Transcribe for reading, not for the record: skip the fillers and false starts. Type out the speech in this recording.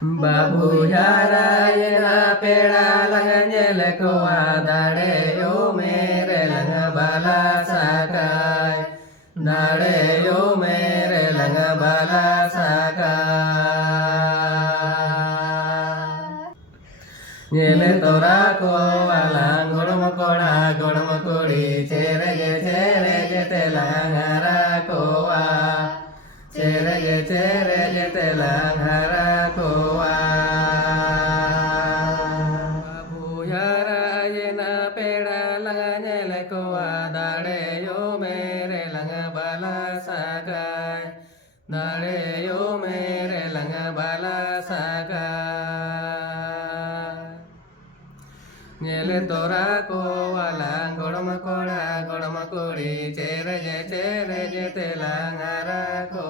Babui harayena pera langanyele koya dare yo mere langa bala sakai dare yo mere langa bala sakai Nyele tora ko alang godam kodi chere ge telangara koa chere ge telangara koa Babuyara yena peda langanyele koa dare yo mere langa bala sakai dare yo mere langa bala sakai Nyele tora ko alang godam kodi chere ge telangara ko